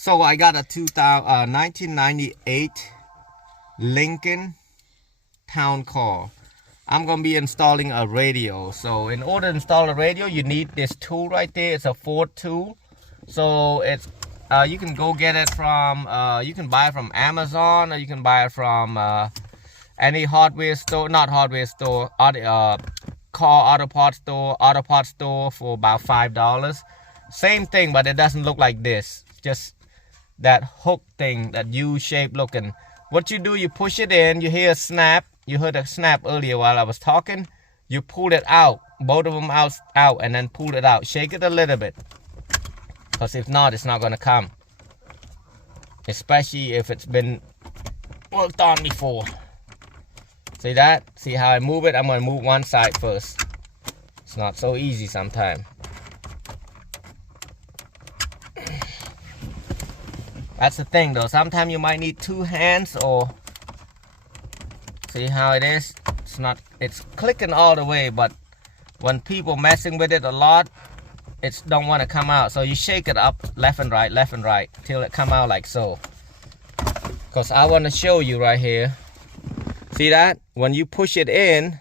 So I got a 1998 Lincoln Town Car. I'm gonna be installing a radio. So in order to install a radio, you need this tool right there. It's a Ford tool. So it's you can go get it from you can buy it from Amazon, or you can buy it from any hardware store, not hardware store, car auto parts store for about $5. Same thing, but it doesn't look like this. Just that hook thing, that U-shape looking. What you do, you push it in, you hear a snap. You heard a snap earlier while I was talking. You pull it out, both of them out, and then pull it out. Shake it a little bit, because if not, it's not gonna come. Especially if it's been worked on before. See that? See how I move it? I'm gonna move one side first. It's not so easy sometimes. That's the thing though, sometimes you might need two hands, or see how it is? It's clicking all the way, but when people messing with it a lot, it don't want to come out. So you shake it up left and right till it come out like so. Because I want to show you right here. See that? When you push it in,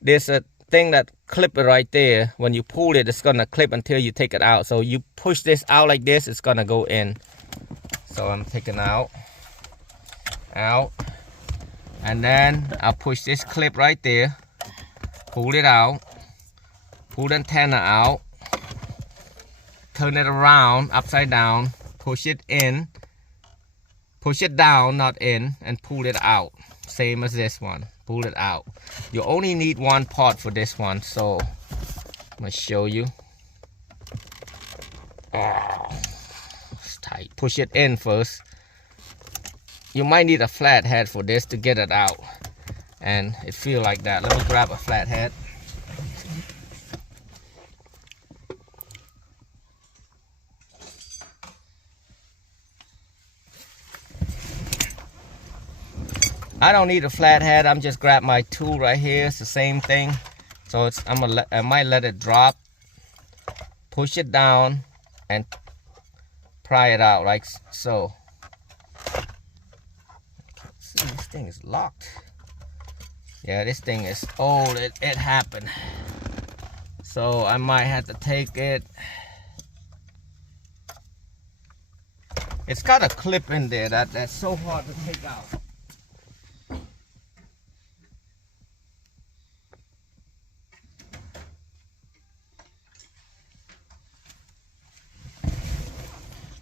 there's a thing that clip it right there. When you pull it, it's gonna clip until you take it out. So you push this out like this, it's gonna go in. So I'm taking out, and then I'll push this clip right there, pull it out, pull the antenna out, turn it around, upside down, push it in, push it down, not in, and pull it out. Same as this one, pull it out. You only need one part for this one, so I'm gonna show you. Oh, it's tight. Push it in first. You might need a flathead for this to get it out, and it feel like that. Let me grab a flathead. I don't need a flathead. I'm just grab my tool right here. It's the same thing. So I might let it drop, push it down, and pry it out like so. See, this thing is locked. Yeah, this thing is old. It happened. So I might have to take it. It's got a clip in there that's so hard to take out.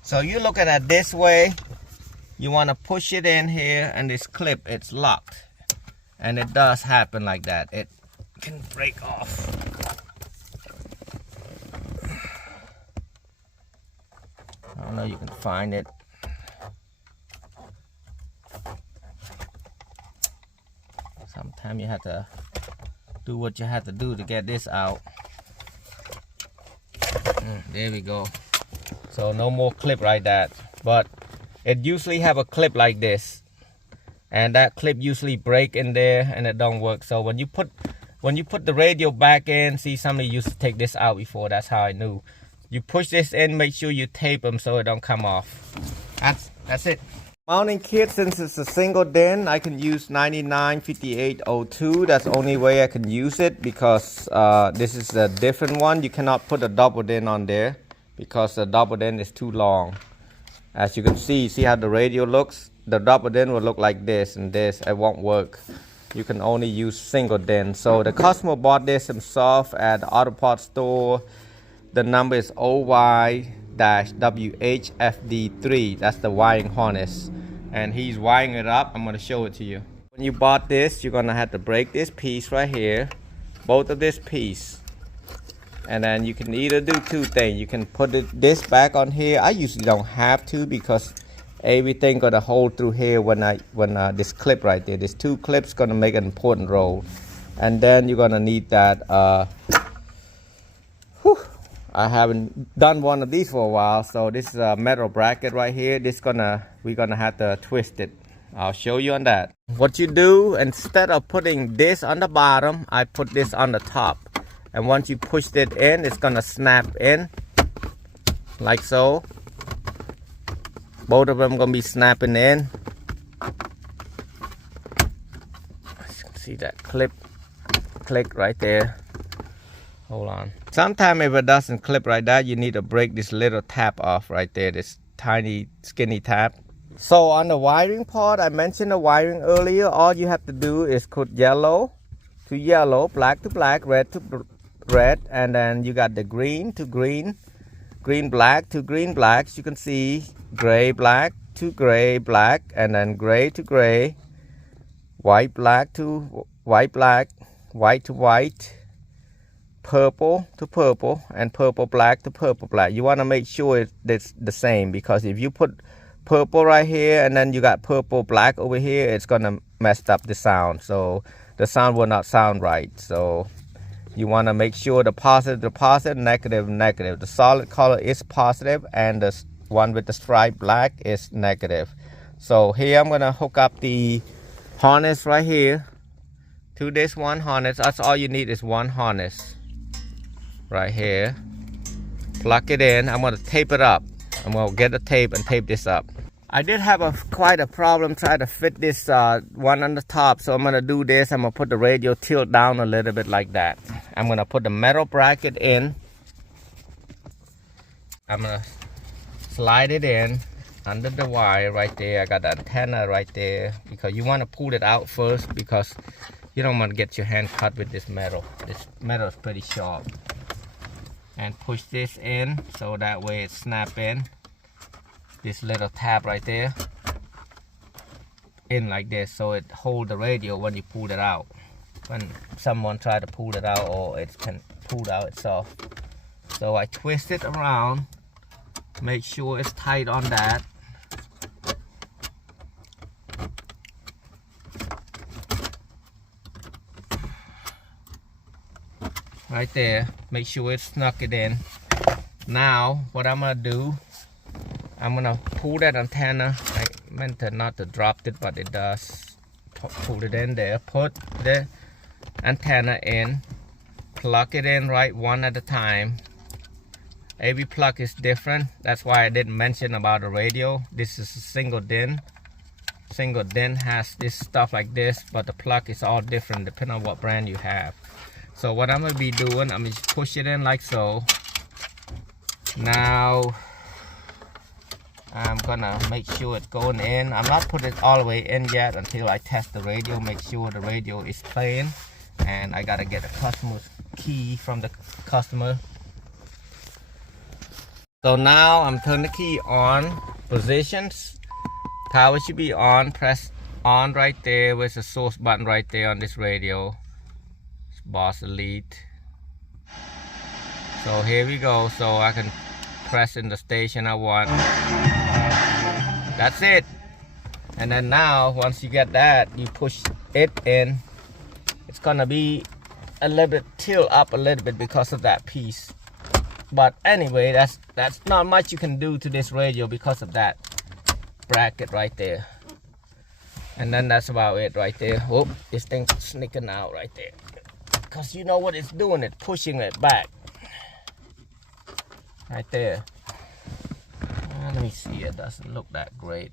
So you look at it this way, you want to push it in here, and this clip, it's locked. And it does happen like that. It can break off. I don't know if you can find it. Sometimes you have to do what you have to do to get this out. There we go. So no more clip like that, but it usually have a clip like this, and that clip usually break in there and it don't work. So when you put the radio back in, see, somebody used to take this out before. That's how I knew. You push this in, make sure you tape them so it don't come off. That's it. Mounting kit, since it's a single DIN, I can use 995802. That's the only way I can use it, because this is a different one. You cannot put a double DIN on there, because the double DIN is too long. As you can see how the radio looks? The double DIN will look like this, and this, it won't work. You can only use single DIN. So the customer bought this himself at the auto parts store. The number is OY-WHFD3. That's the wiring harness. And he's wiring it up. I'm gonna show it to you. When you bought this, you're gonna have to break this piece right here, both of this piece. And then you can either do two things. You can put this back on here. I usually don't have to, because everything gonna hold through here when this clip right there. There's two clips gonna make an important role. And then you're gonna need that. I haven't done one of these for a while, so this is a metal bracket right here. We're gonna have to twist it. I'll show you on that. What you do, instead of putting this on the bottom, I put this on the top. And once you push it in, it's gonna snap in like so. both of them gonna be snapping in. See that click right there. Hold on. Sometimes if it doesn't clip right there, you need to break this little tab off right there, this tiny skinny tab. So on the wiring part, I mentioned the wiring earlier. All you have to do is put yellow to yellow, black to black, red to red, and then you got the green to green, green black to green black. As you can see, gray black to gray black, and then gray to gray, white black to white black, white to white, purple to purple, and purple black to purple black. You want to make sure it's the same, because if you put purple right here and then you got purple black over here, it's gonna mess up the sound, so the sound will not sound right. So you want to make sure the positive, negative, negative. The solid color is positive and the one with the stripe black is negative. So here I'm gonna hook up the harness right here to this one harness. That's all you need, is one harness right here. Plug it in. I'm gonna tape it up. I'm gonna get the tape and tape this up. I did have quite a problem trying to fit this one on the top, so I'm gonna do this. I'm gonna put the radio tilt down a little bit like that. I'm gonna put the metal bracket in. I'm gonna slide it in under the wire right there. I got the antenna right there, because you want to pull it out first, because you don't want to get your hand cut with this metal. This metal is pretty sharp. And push this in so that way it snap in. This little tab right there in like this, so it hold the radio when you pull it out. When someone try to pull it out, or it can pull out itself. So I twist it around, make sure it's tight on that. Right there, make sure it snuck it in. Now what I'm gonna do, I'm gonna pull that antenna. I meant to not to drop it, but it does. Pull it in there, put the antenna in, plug it in right one at a time. Every plug is different. That's why I didn't mention about the radio. This is a single DIN. Single DIN has this stuff like this, but the plug is all different depending on what brand you have. So what I'm gonna be doing, I'm gonna just push it in like so. Now I'm gonna make sure it's going in. I'm not putting it all the way in yet until I test the radio, make sure the radio is playing. And I gotta get a customer's key from the customer. So now I'm turning the key on, positions. Power should be on, press on right there with the source button right there on this radio. It's Boss Elite. So here we go, so I can press in the station I want. That's it. And then now once you get that, you push it in. It's gonna be a little bit tilt up a little bit because of that piece, but anyway, that's not much you can do to this radio because of that bracket right there. And then that's about it right there. Whoop, this thing's sneaking out right there, because you know what it's doing, it's pushing it back right there. Let me see, it doesn't look that great.